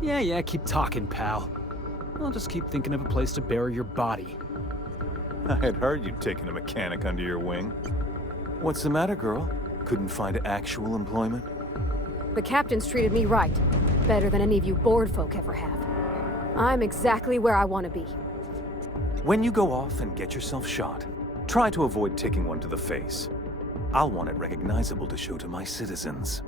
Yeah, keep talking, pal. I'll just keep thinking of a place to bury your body. I had heard you'd taken a mechanic under your wing. What's the matter, girl? Couldn't find actual employment? The captain's treated me right. Better than any of you bored folk ever have. I'm exactly where I want to be. When you go off and get yourself shot, try to avoid taking one to the face. I'll want it recognizable to show to my citizens.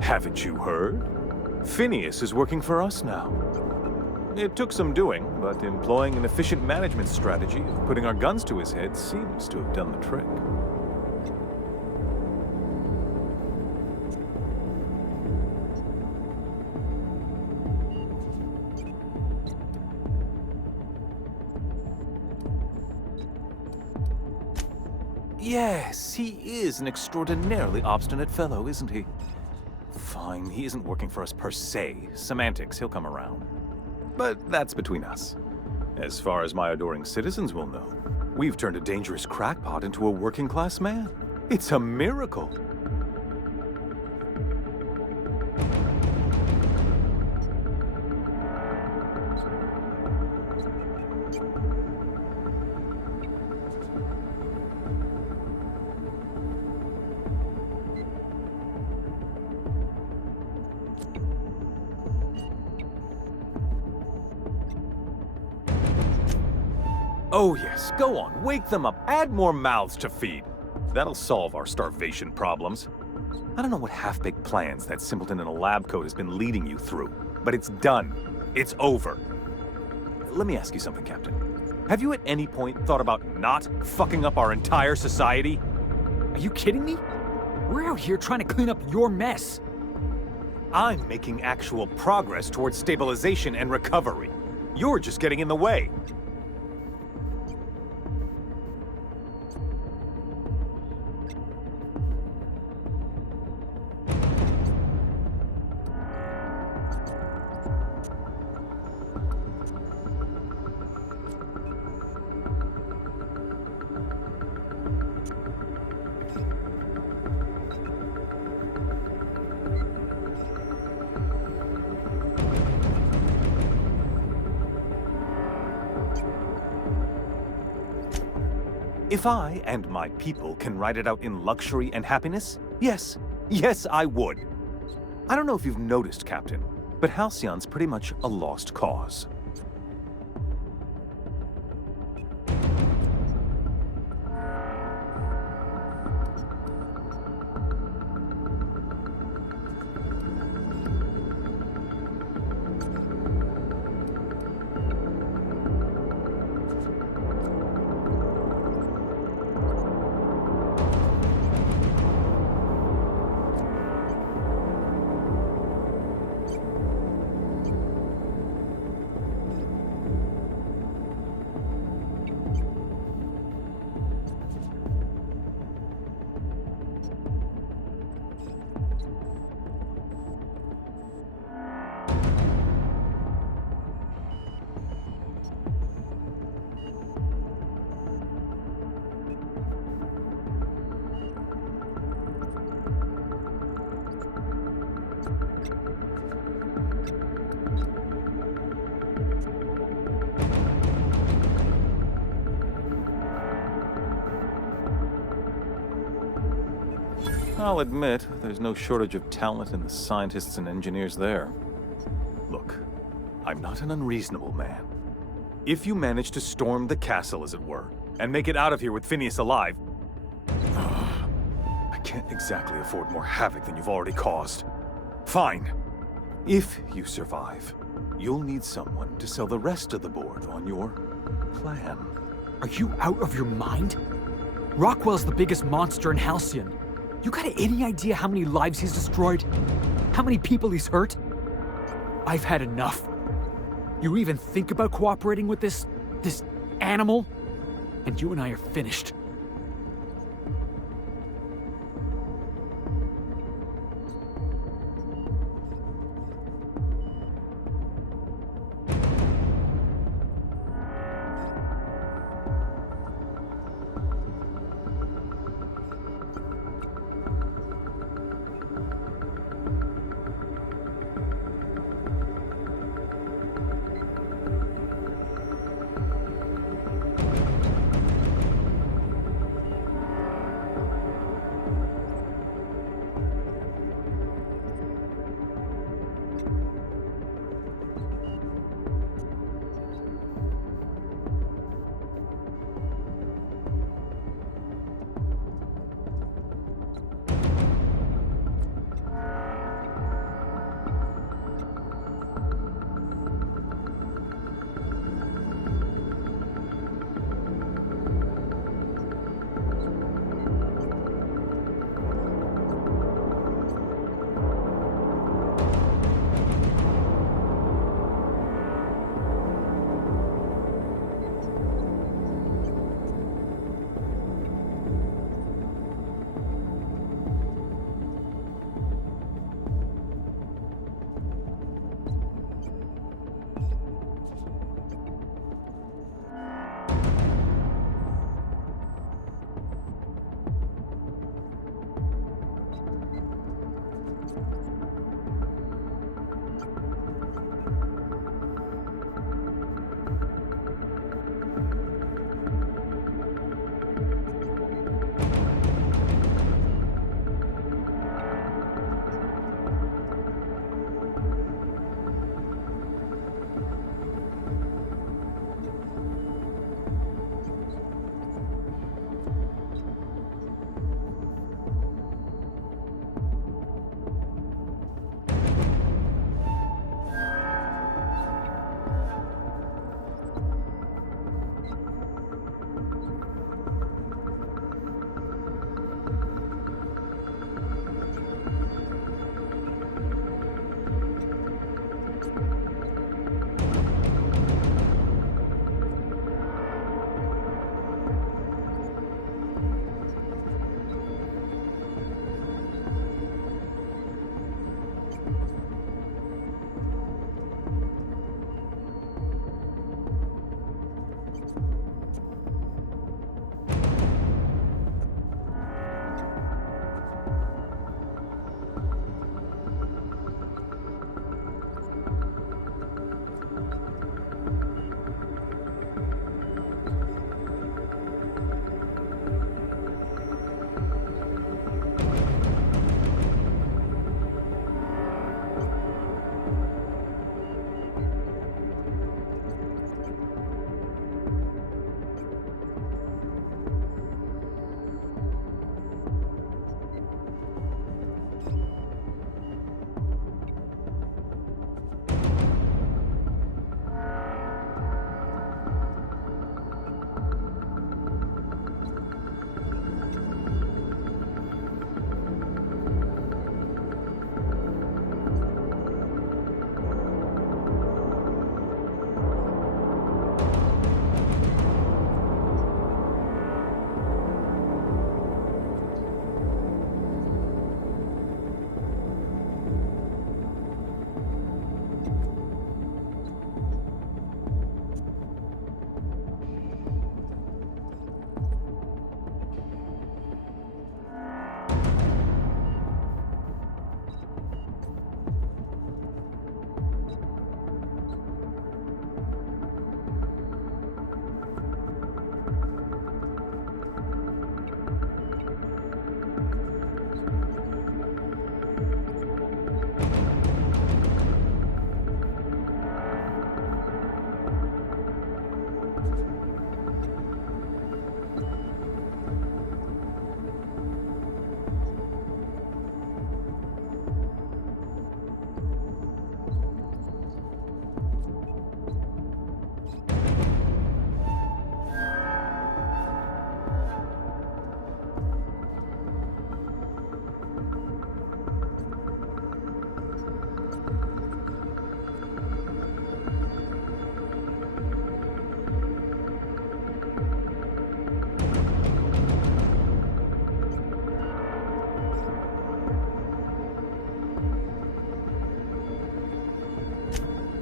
Haven't you heard? Phineas is working for us now. It took some doing, but employing an efficient management strategy of putting our guns to his head seems to have done the trick. Yes, he is an extraordinarily obstinate fellow, isn't he? Fine, he isn't working for us per se. Semantics, he'll come around. But that's between us. As far as my adoring citizens will know, we've turned a dangerous crackpot into a working-class man. It's a miracle. Oh yes, go on, wake them up, add more mouths to feed. That'll solve our starvation problems. I don't know what half-baked plans that simpleton in a lab coat has been leading you through, but it's done. It's over. Let me ask you something, Captain. Have you at any point thought about not fucking up our entire society? Are you kidding me? We're out here trying to clean up your mess. I'm making actual progress towards stabilization and recovery. You're just getting in the way. If I and my people can ride it out in luxury and happiness, yes, I would. I don't know if you've noticed, Captain, but Halcyon's pretty much a lost cause. I'll admit, there's no shortage of talent in the scientists and engineers there. Look, I'm not an unreasonable man. If you manage to storm the castle, as it were, and make it out of here with Phineas alive, I can't exactly afford more havoc than you've already caused. Fine. If you survive, you'll need someone to sell the rest of the board on your plan. Are you out of your mind? Rockwell's the biggest monster in Halcyon. You got any idea how many lives he's destroyed? How many people he's hurt? I've had enough. You even think about cooperating with this animal? And you and I are finished.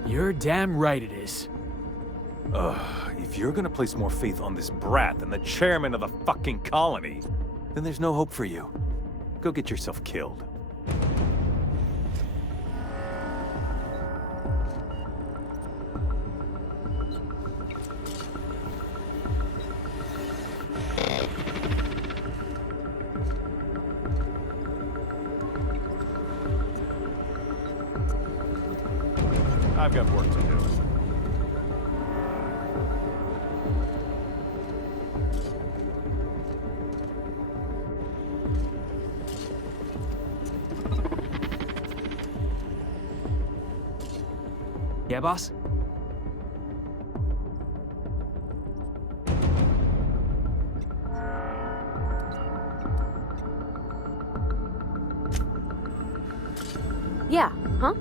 You're damn right it is. If you're gonna place more faith on this brat than the chairman of the fucking colony, then there's no hope for you. Go get yourself killed. I've got work to do. Yeah, boss? Yeah, huh?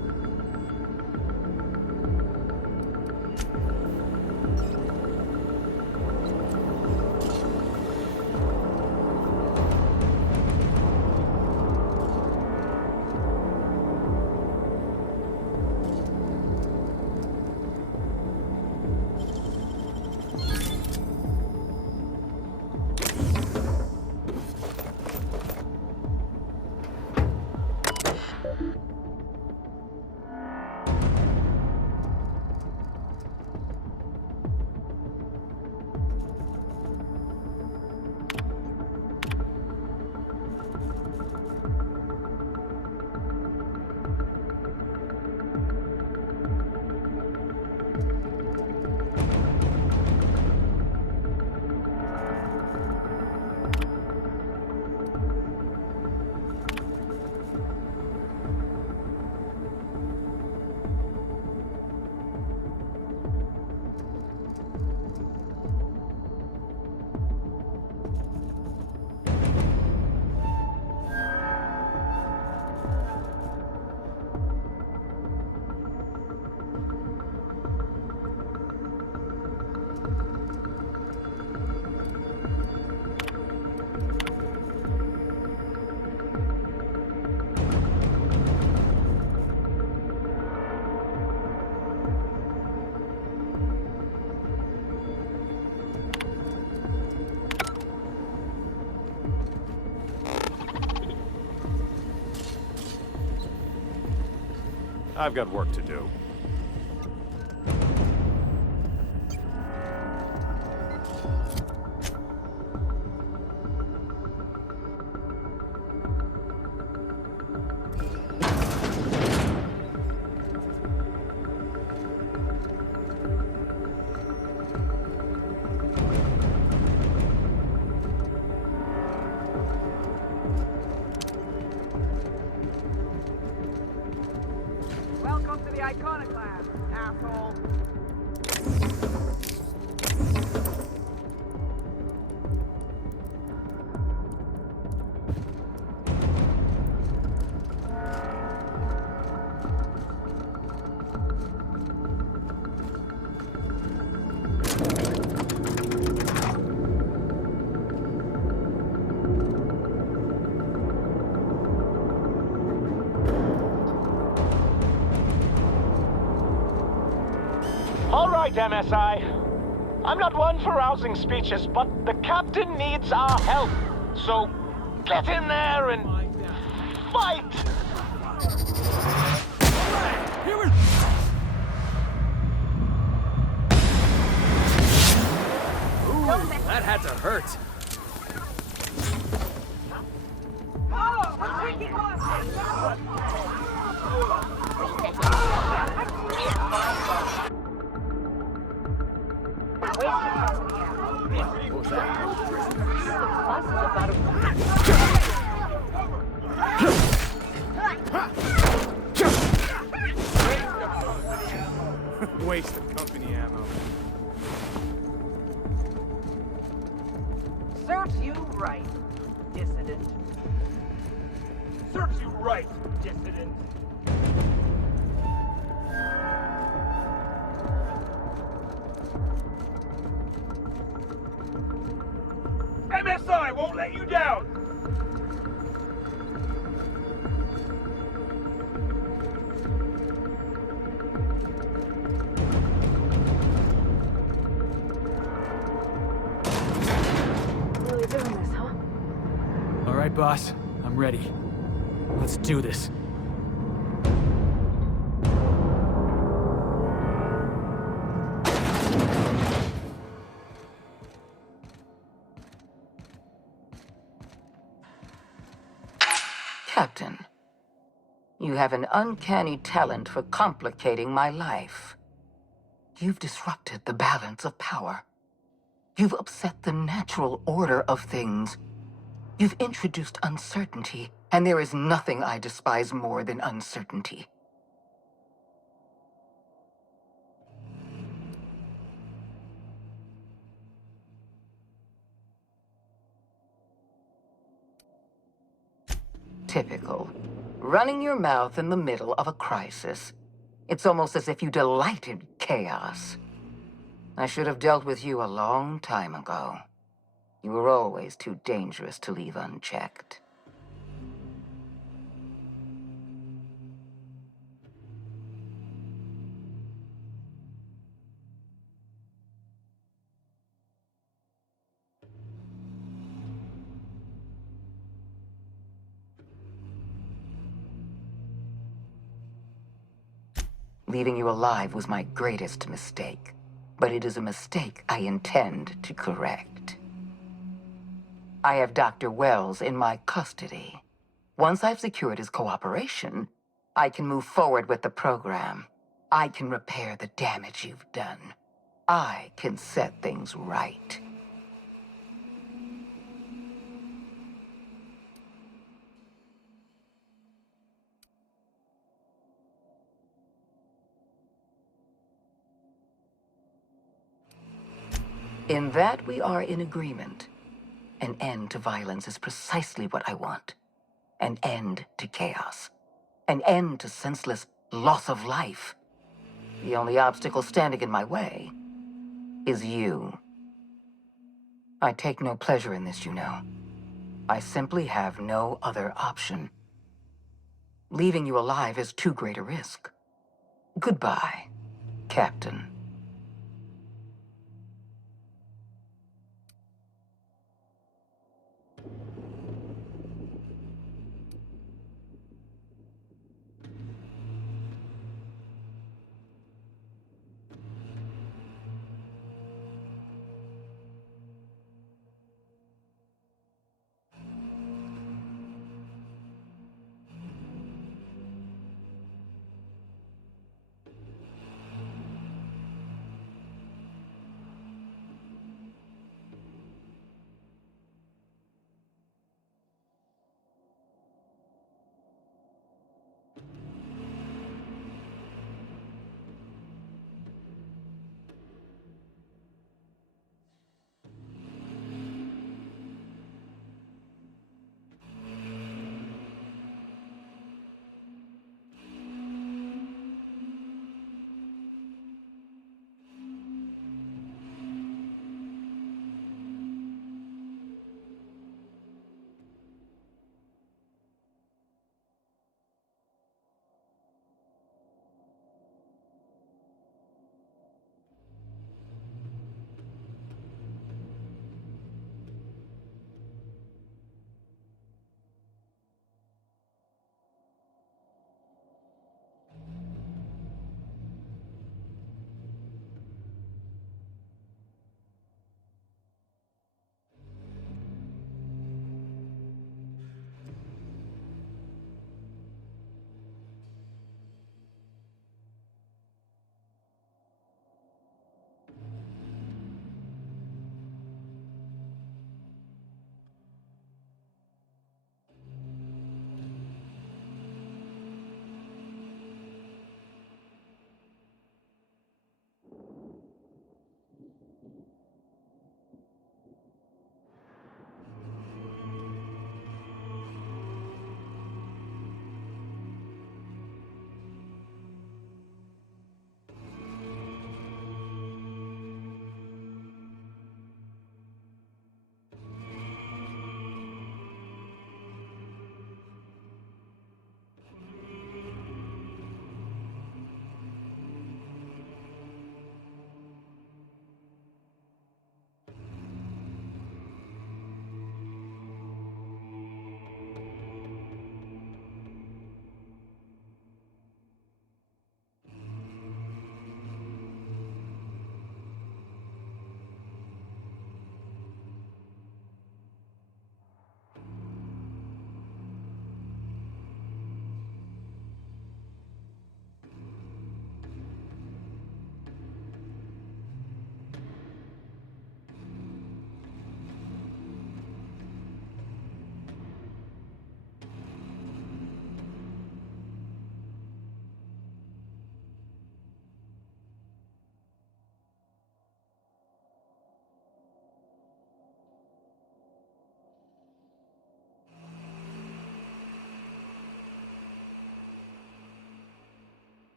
I've got work to do. Welcome to the Iconoclast, asshole. All right, MSI. I'm not one for rousing speeches, but the captain needs our help. So, get in there and fight! That had to hurt. Waste of company ammo. Serves you right, dissident. Serves you right, dissident. MSI won't let you down! right, boss. I'm ready. Let's do this. Captain, you have an uncanny talent for complicating my life. You've disrupted the balance of power. You've upset the natural order of things. You've introduced uncertainty, and there is nothing I despise more than uncertainty. Typical. Running your mouth in the middle of a crisis. It's almost as if you delighted chaos. I should have dealt with you a long time ago. You were always too dangerous to leave unchecked. Leaving you alive was my greatest mistake, but it is a mistake I intend to correct. I have Dr. Wells in my custody. Once I've secured his cooperation, I can move forward with the program. I can repair the damage you've done. I can set things right. In that we are in agreement. An end to violence is precisely what I want. An end to chaos. An end to senseless loss of life. The only obstacle standing in my way is you. I take no pleasure in this, you know. I simply have no other option. Leaving you alive is too great a risk. Goodbye, Captain.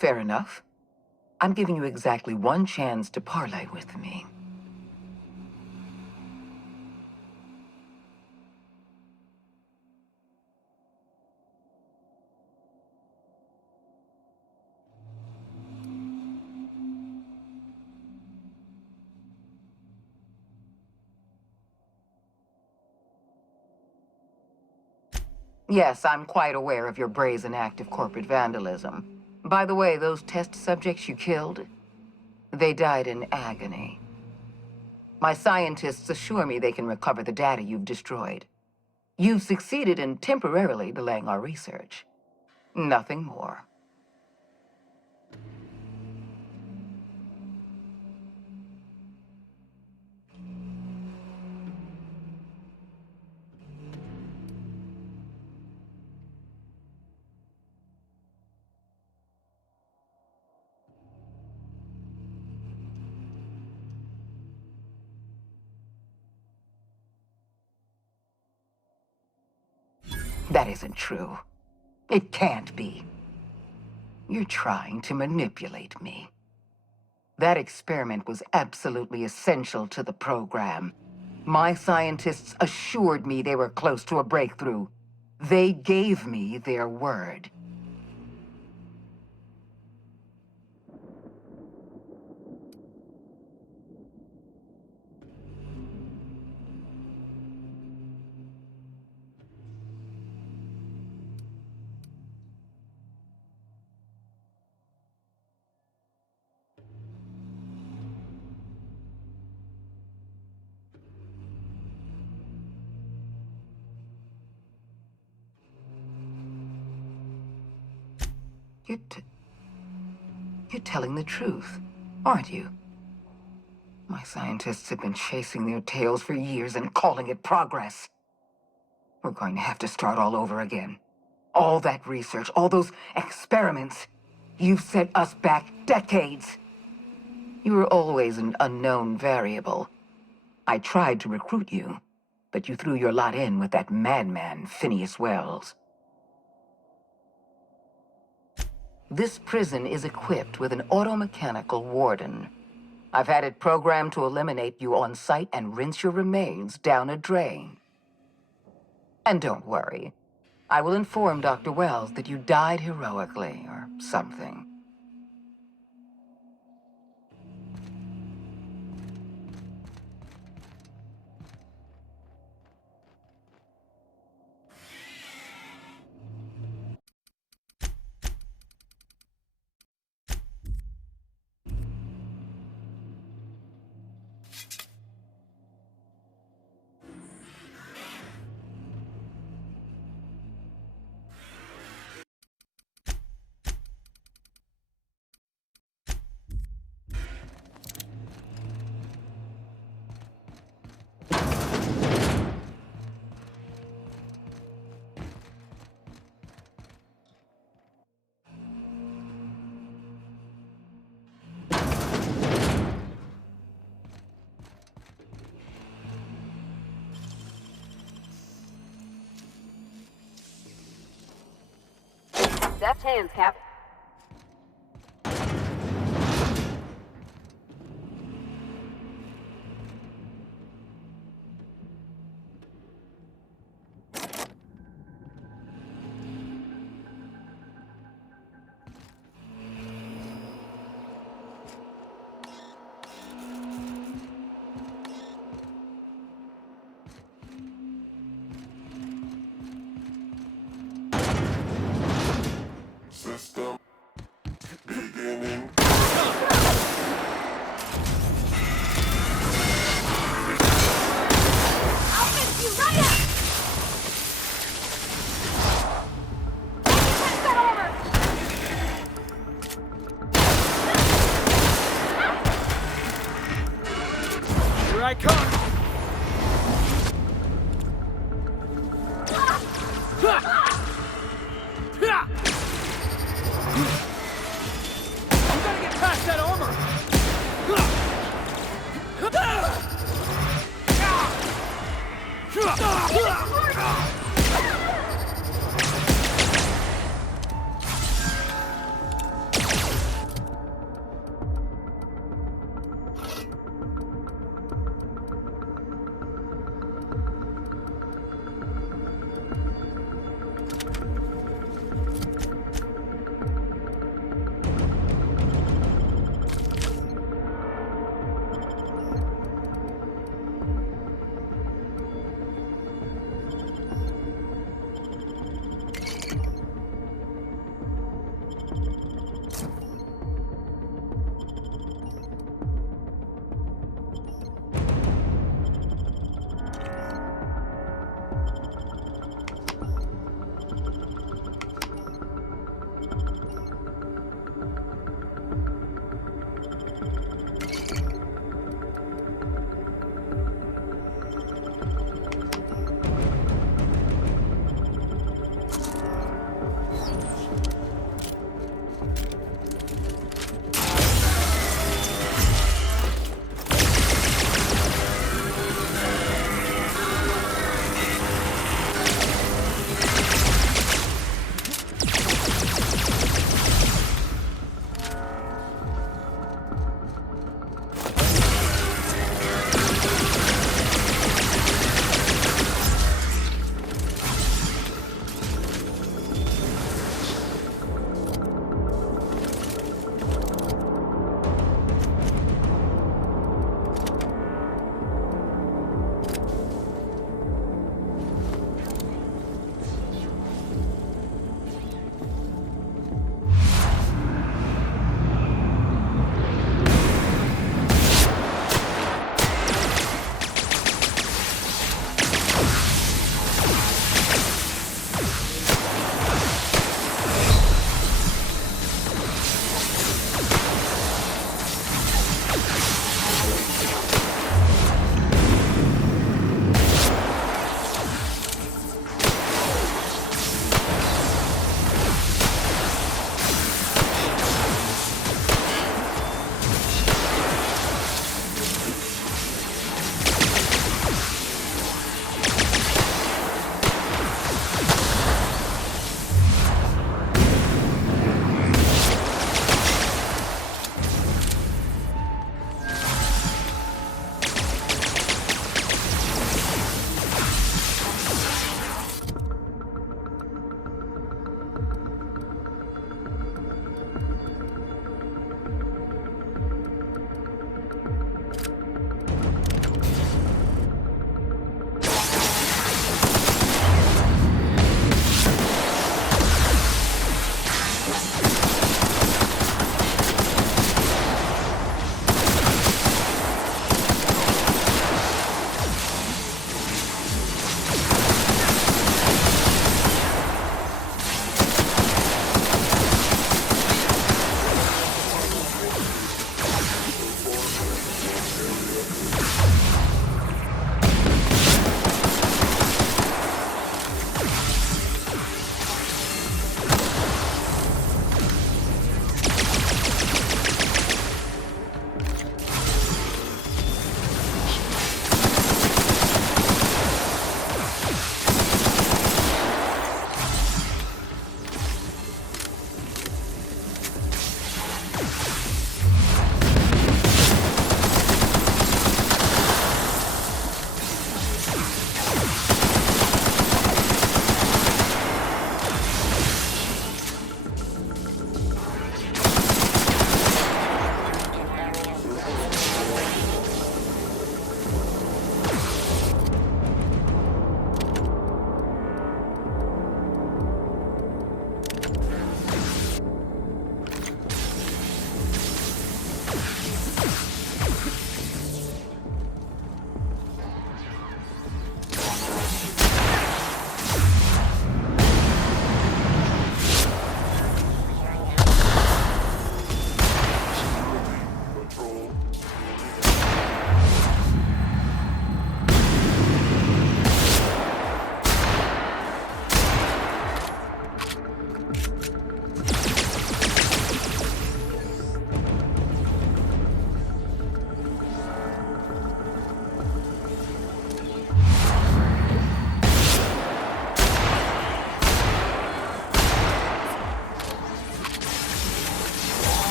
Fair enough. I'm giving you exactly one chance to parley with me. Yes, I'm quite aware of your brazen act of corporate vandalism. By the way, those test subjects you killed, they died in agony. My scientists assure me they can recover the data you've destroyed. You've succeeded in temporarily delaying our research. Nothing more. That isn't true. It can't be. You're trying to manipulate me. That experiment was absolutely essential to the program. My scientists assured me they were close to a breakthrough. They gave me their word. You're telling the truth, aren't you? My scientists have been chasing their tails for years and calling it progress. We're going to have to start all over again. All that research, all those experiments, you've set us back decades. You were always an unknown variable. I tried to recruit you, but you threw your lot in with that madman, Phineas Wells. This prison is equipped with an automechanical warden. I've had it programmed to eliminate you on sight and rinse your remains down a drain. And don't worry, I will inform Dr. Wells that you died heroically or something. Deft hands, Cap. System beginning. I'll fix you right up! Press that armor! Here I come! You gotta get past that armor!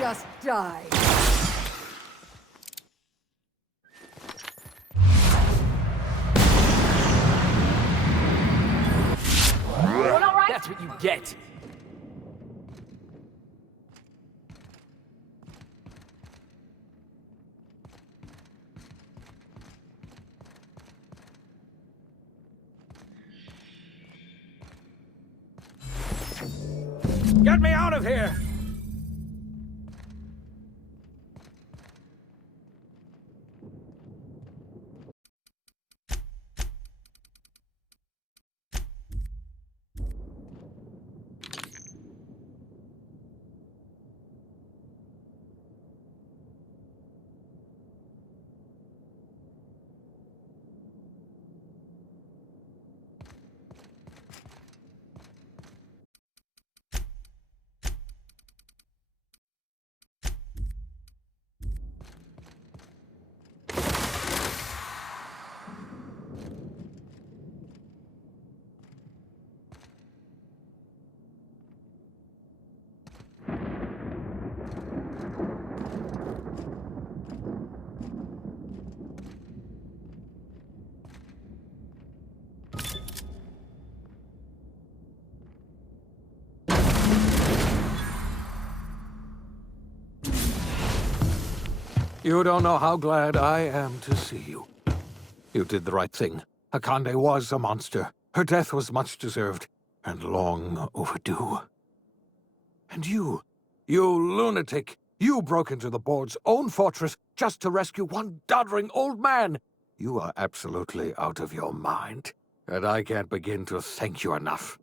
just die. That's what you get. Get me out of here! You don't know how glad I am to see you. You did the right thing. Akande was a monster. Her death was much deserved, and long overdue. And you lunatic, you broke into the board's own fortress just to rescue one doddering old man. You are absolutely out of your mind, and I can't begin to thank you enough.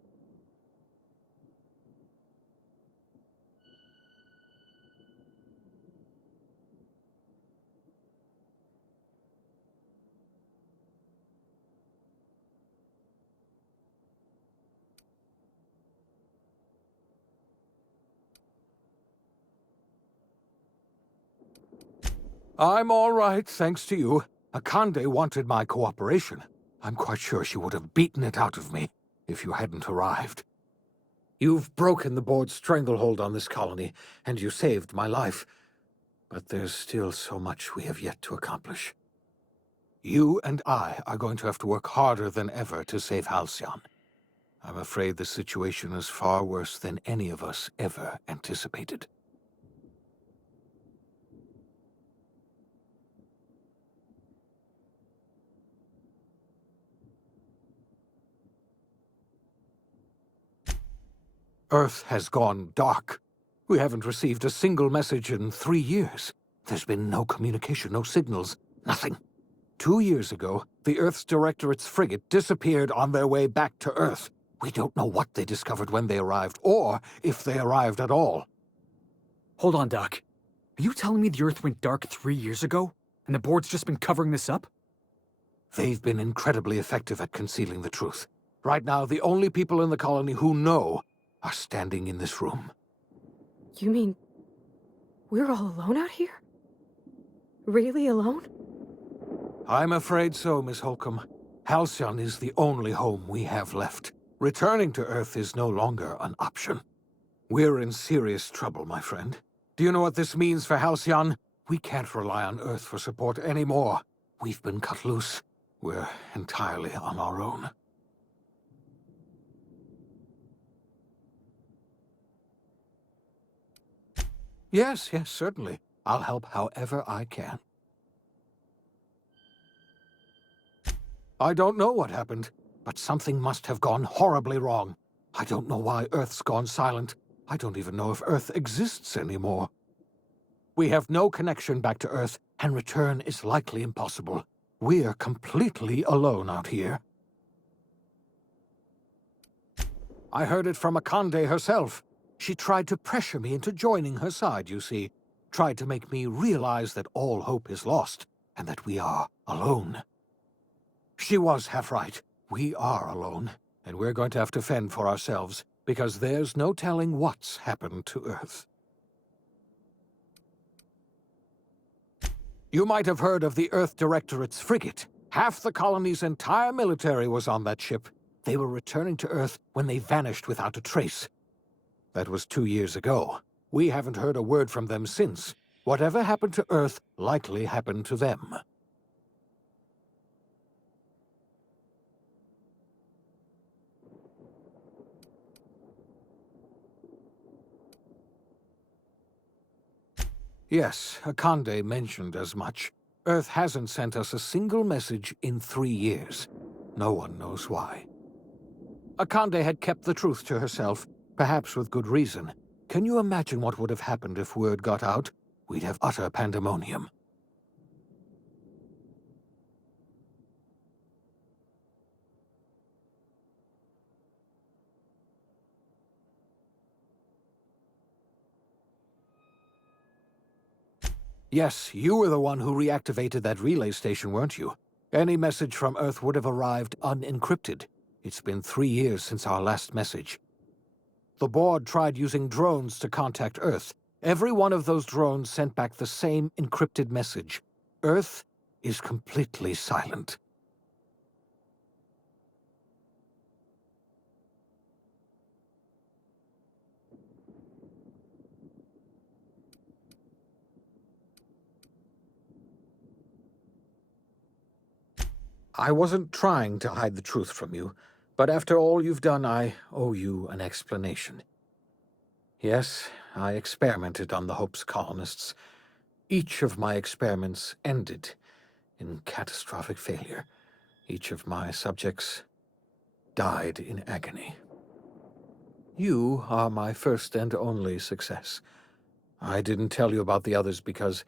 I'm all right, thanks to you. Akande wanted my cooperation. I'm quite sure she would have beaten it out of me if you hadn't arrived. You've broken the board's stranglehold on this colony, and you saved my life. But there's still so much we have yet to accomplish. You and I are going to have to work harder than ever to save Halcyon. I'm afraid the situation is far worse than any of us ever anticipated. Earth has gone dark. We haven't received a single message in 3 years. There's been no communication, no signals, nothing. 2 years ago, the Earth's Directorate's frigate disappeared on their way back to Earth. We don't know what they discovered when they arrived, or if they arrived at all. Hold on, Doc. Are you telling me the Earth went dark 3 years ago, and the board's just been covering this up? They've been incredibly effective at concealing the truth. Right now, the only people in the colony who know are standing in this room. You mean we're all alone out here? Really alone? I'm afraid so, Miss Holcomb. Halcyon is the only home we have left. Returning to Earth is no longer an option. We're in serious trouble, my friend. Do you know what this means for Halcyon? We can't rely on Earth for support anymore. We've been cut loose. We're entirely on our own. Yes, certainly. I'll help however I can. I don't know what happened, but something must have gone horribly wrong. I don't know why Earth's gone silent. I don't even know if Earth exists anymore. We have no connection back to Earth, and return is likely impossible. We're completely alone out here. I heard it from Akande herself. She tried to pressure me into joining her side, you see. Tried to make me realize that all hope is lost, and that we are alone. She was half right. We are alone, and we're going to have to fend for ourselves, because there's no telling what's happened to Earth. You might have heard of the Earth Directorate's frigate. Half the colony's entire military was on that ship. They were returning to Earth when they vanished without a trace. That was 2 years ago. We haven't heard a word from them since. Whatever happened to Earth likely happened to them. Yes, Akande mentioned as much. Earth hasn't sent us a single message in 3 years. No one knows why. Akande had kept the truth to herself, perhaps with good reason. Can you imagine what would have happened if word got out? We'd have utter pandemonium. Yes, you were the one who reactivated that relay station, weren't you? Any message from Earth would have arrived unencrypted. It's been 3 years since our last message. The board tried using drones to contact Earth. Every one of those drones sent back the same encrypted message. Earth is completely silent. I wasn't trying to hide the truth from you, but after all you've done, I owe you an explanation. Yes, I experimented on the Hope's colonists. Each of my experiments ended in catastrophic failure. Each of my subjects died in agony. You are my first and only success. I didn't tell you about the others because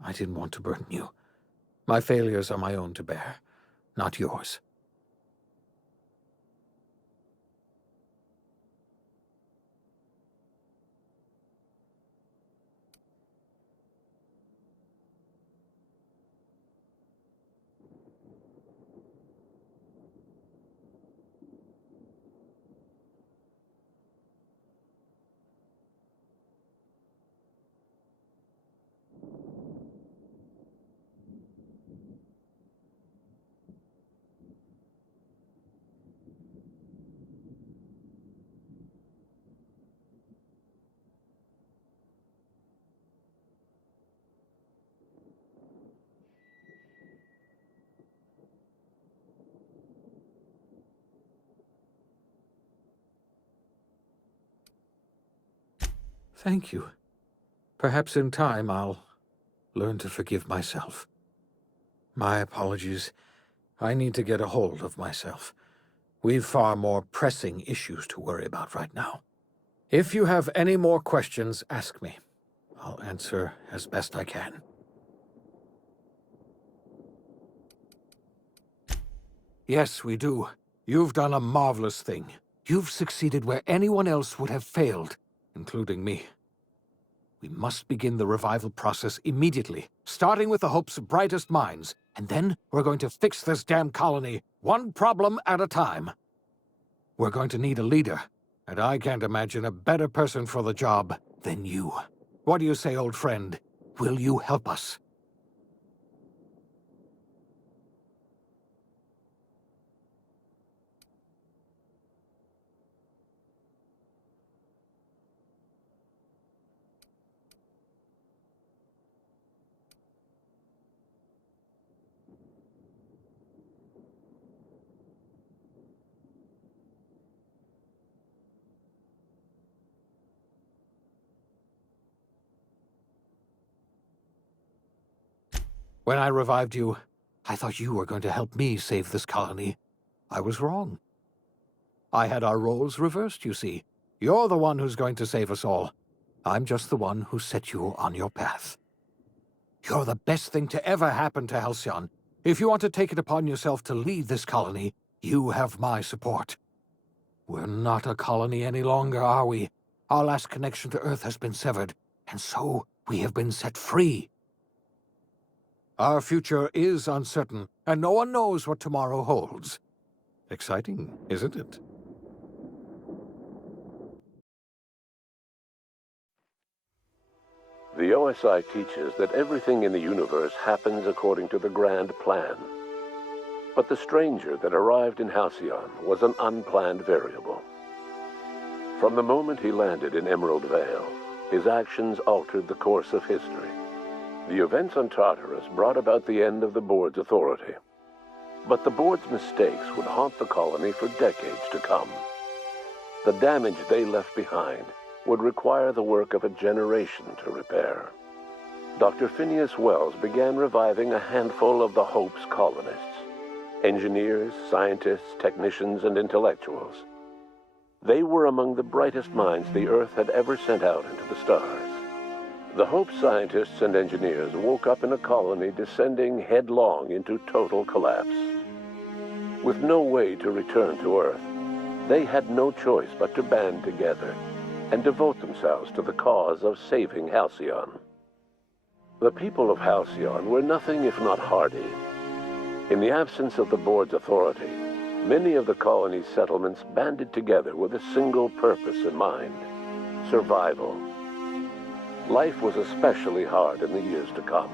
I didn't want to burden you. My failures are my own to bear, not yours. Thank you. Perhaps in time I'll learn to forgive myself. My apologies. I need to get a hold of myself. We've far more pressing issues to worry about right now. If you have any more questions, ask me. I'll answer as best I can. Yes, we do. You've done a marvelous thing. You've succeeded where anyone else would have failed, including me. We must begin the revival process immediately, starting with the Hope's brightest minds, and then we're going to fix this damn colony, one problem at a time. We're going to need a leader, and I can't imagine a better person for the job than you. What do you say, old friend? Will you help us? When I revived you, I thought you were going to help me save this colony. I was wrong. I had our roles reversed, you see. You're the one who's going to save us all. I'm just the one who set you on your path. You're the best thing to ever happen to Halcyon. If you want to take it upon yourself to lead this colony, you have my support. We're not a colony any longer, are we? Our last connection to Earth has been severed, and so we have been set free. Our future is uncertain, and no one knows what tomorrow holds. Exciting, isn't it? The OSI teaches that everything in the universe happens according to the grand plan. But the stranger that arrived in Halcyon was an unplanned variable. From the moment he landed in Emerald Vale, his actions altered the course of history. The events on Tartarus brought about the end of the board's authority. But the board's mistakes would haunt the colony for decades to come. The damage they left behind would require the work of a generation to repair. Dr. Phineas Wells began reviving a handful of the Hope's colonists. Engineers, scientists, technicians, and intellectuals. They were among the brightest minds the Earth had ever sent out into the stars. The Hope scientists and engineers woke up in a colony descending headlong into total collapse. With no way to return to Earth, they had no choice but to band together and devote themselves to the cause of saving Halcyon. The people of Halcyon were nothing if not hardy. In the absence of the board's authority, many of the colony's settlements banded together with a single purpose in mind: survival. Life was especially hard in the years to come.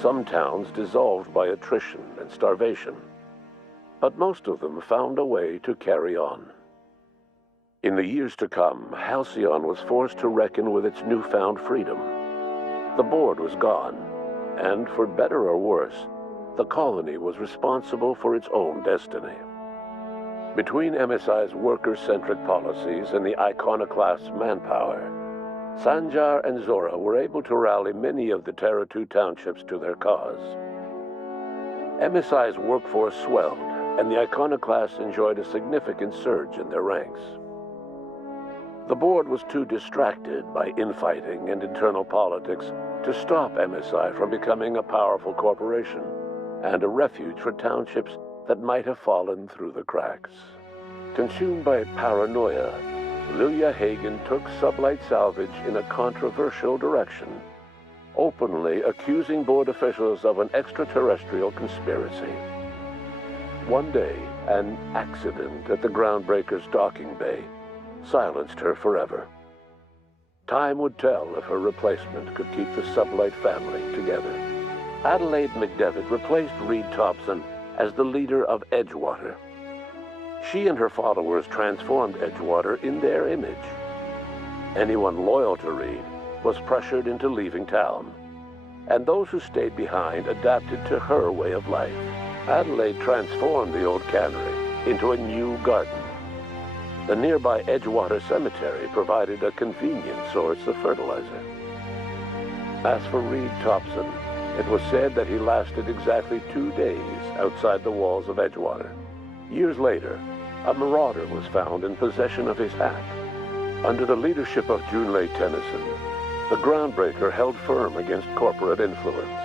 Some towns dissolved by attrition and starvation, but most of them found a way to carry on. In the years to come, Halcyon was forced to reckon with its newfound freedom. The board was gone, and for better or worse, the colony was responsible for its own destiny. Between MSI's worker-centric policies and the iconoclast's manpower, Sanjar and Zora were able to rally many of the Terra 2 townships to their cause. MSI's workforce swelled, and the iconoclasts enjoyed a significant surge in their ranks. The board was too distracted by infighting and internal politics to stop MSI from becoming a powerful corporation and a refuge for townships that might have fallen through the cracks. Consumed by paranoia, Lilia Hagen took Sublight Salvage in a controversial direction, openly accusing board officials of an extraterrestrial conspiracy. One day, an accident at the Groundbreaker's docking bay silenced her forever. Time would tell if her replacement could keep the Sublight family together. Adelaide McDevitt replaced Reed Thompson as the leader of Edgewater. She and her followers transformed Edgewater in their image. Anyone loyal to Reed was pressured into leaving town, and those who stayed behind adapted to her way of life. Adelaide transformed the old cannery into a new garden. The nearby Edgewater Cemetery provided a convenient source of fertilizer. As for Reed Thompson, it was said that he lasted exactly 2 days outside the walls of Edgewater. Years later, a marauder was found in possession of his hat. Under the leadership of Junlei Tennyson, the Groundbreaker held firm against corporate influence.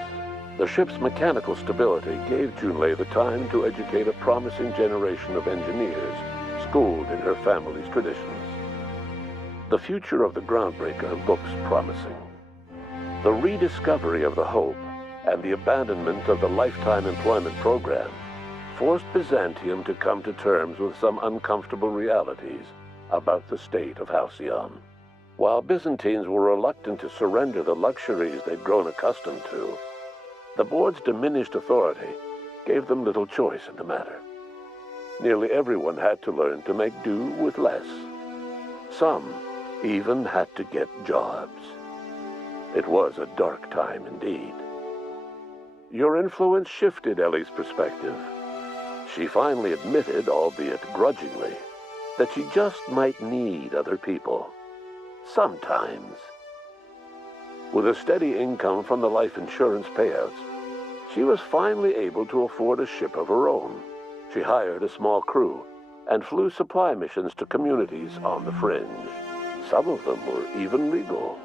The ship's mechanical stability gave Junlei the time to educate a promising generation of engineers schooled in her family's traditions. The future of the Groundbreaker looks promising. The rediscovery of the Hope and the abandonment of the lifetime employment program forced Byzantium to come to terms with some uncomfortable realities about the state of Halcyon. While Byzantines were reluctant to surrender the luxuries they'd grown accustomed to, the board's diminished authority gave them little choice in the matter. Nearly everyone had to learn to make do with less. Some even had to get jobs. It was a dark time indeed. Your influence shifted Ellie's perspective. She finally admitted, albeit grudgingly, that she just might need other people. Sometimes. With a steady income from the life insurance payouts, she was finally able to afford a ship of her own. She hired a small crew and flew supply missions to communities on the fringe. Some of them were even legal.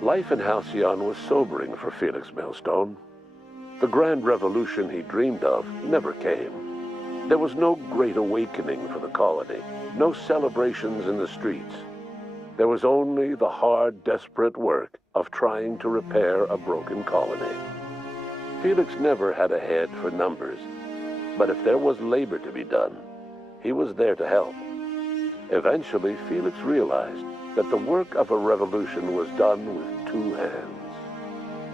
Life in Halcyon was sobering for Felix Millstone. The grand revolution he dreamed of never came. There was no great awakening for the colony, no celebrations in the streets. There was only the hard, desperate work of trying to repair a broken colony. Felix never had a head for numbers, but if there was labor to be done, he was there to help. Eventually, Felix realized that the work of a revolution was done with 2 hands.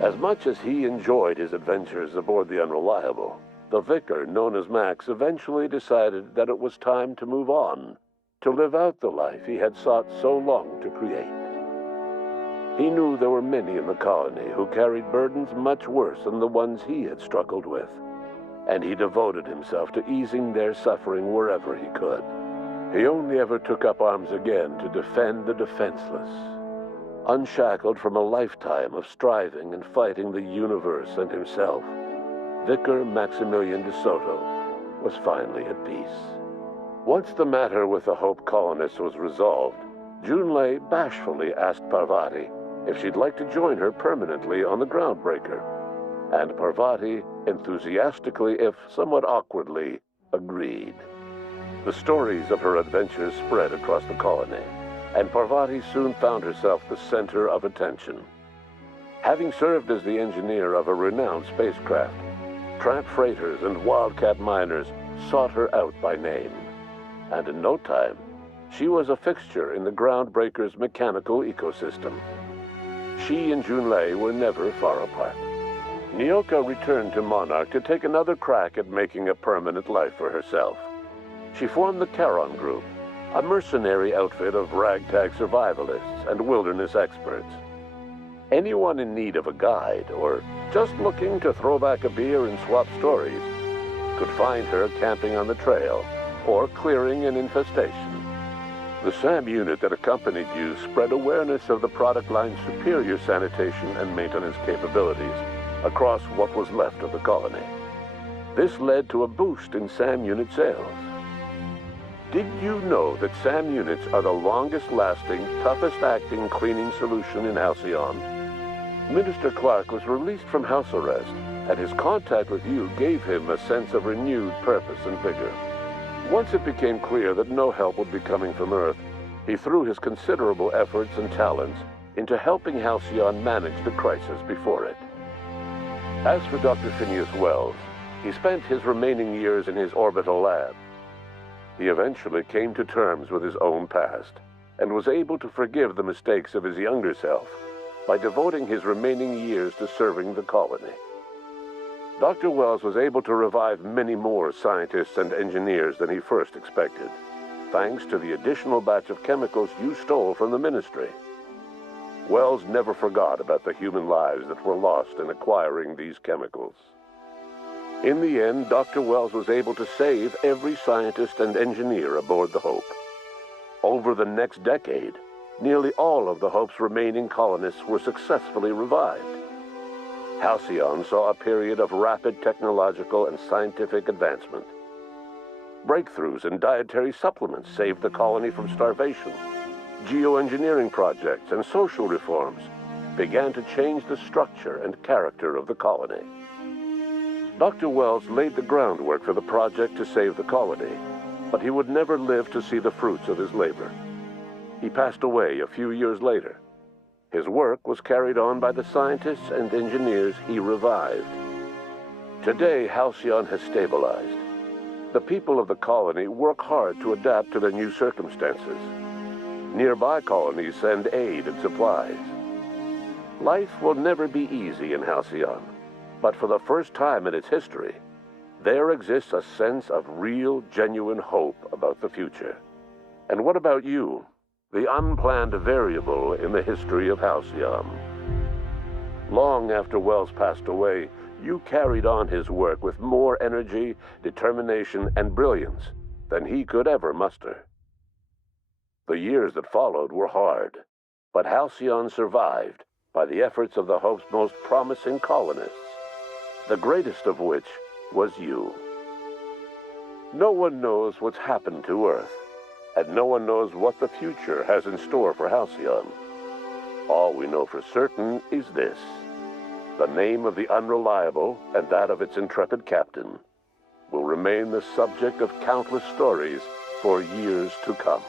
As much as he enjoyed his adventures aboard the Unreliable, the vicar, known as Max, eventually decided that it was time to move on, to live out the life he had sought so long to create. He knew there were many in the colony who carried burdens much worse than the ones he had struggled with, and he devoted himself to easing their suffering wherever he could. He only ever took up arms again to defend the defenseless. Unshackled from a lifetime of striving and fighting the universe and himself, Vicar Maximilian de Soto was finally at peace. Once the matter with the Hope colonists was resolved, Junlei bashfully asked Parvati if she'd like to join her permanently on the Groundbreaker, and Parvati enthusiastically, if somewhat awkwardly, agreed. The stories of her adventures spread across the colony, and Parvati soon found herself the center of attention. Having served as the engineer of a renowned spacecraft, tramp freighters and wildcat miners sought her out by name, and in no time, she was a fixture in the Groundbreaker's mechanical ecosystem. She and Junlei were never far apart. Nyoka returned to Monarch to take another crack at making a permanent life for herself. She formed the Charon Group, a mercenary outfit of ragtag survivalists and wilderness experts. Anyone in need of a guide, or just looking to throw back a beer and swap stories, could find her camping on the trail or clearing an infestation. The SAM unit that accompanied you spread awareness of the product line's superior sanitation and maintenance capabilities across what was left of the colony. This led to a boost in SAM unit sales. Did you know that SAM units are the longest-lasting, toughest-acting cleaning solution in Halcyon? Minister Clark was released from house arrest, and his contact with you gave him a sense of renewed purpose and vigor. Once it became clear that no help would be coming from Earth, he threw his considerable efforts and talents into helping Halcyon manage the crisis before it. As for Dr. Phineas Wells, he spent his remaining years in his orbital lab. He eventually came to terms with his own past and was able to forgive the mistakes of his younger self by devoting his remaining years to serving the colony. Dr. Wells was able to revive many more scientists and engineers than he first expected, thanks to the additional batch of chemicals you stole from the Ministry. Wells never forgot about the human lives that were lost in acquiring these chemicals. In the end, Dr. Wells was able to save every scientist and engineer aboard the Hope. Over the next decade, nearly all of the Hope's remaining colonists were successfully revived. Halcyon saw a period of rapid technological and scientific advancement. Breakthroughs in dietary supplements saved the colony from starvation. Geoengineering projects and social reforms began to change the structure and character of the colony. Dr. Wells laid the groundwork for the project to save the colony, but he would never live to see the fruits of his labor. He passed away a few years later. His work was carried on by the scientists and engineers he revived. Today, Halcyon has stabilized. The people of the colony work hard to adapt to the new circumstances. Nearby colonies send aid and supplies. Life will never be easy in Halcyon, but for the first time in its history, there exists a sense of real, genuine hope about the future. And what about you? The unplanned variable in the history of Halcyon. Long after Wells passed away, you carried on his work with more energy, determination, and brilliance than he could ever muster. The years that followed were hard, but Halcyon survived by the efforts of the Hope's most promising colonists, the greatest of which was you. No one knows what's happened to Earth, and no one knows what the future has in store for Halcyon. All we know for certain is this: the name of the Unreliable and that of its intrepid captain will remain the subject of countless stories for years to come.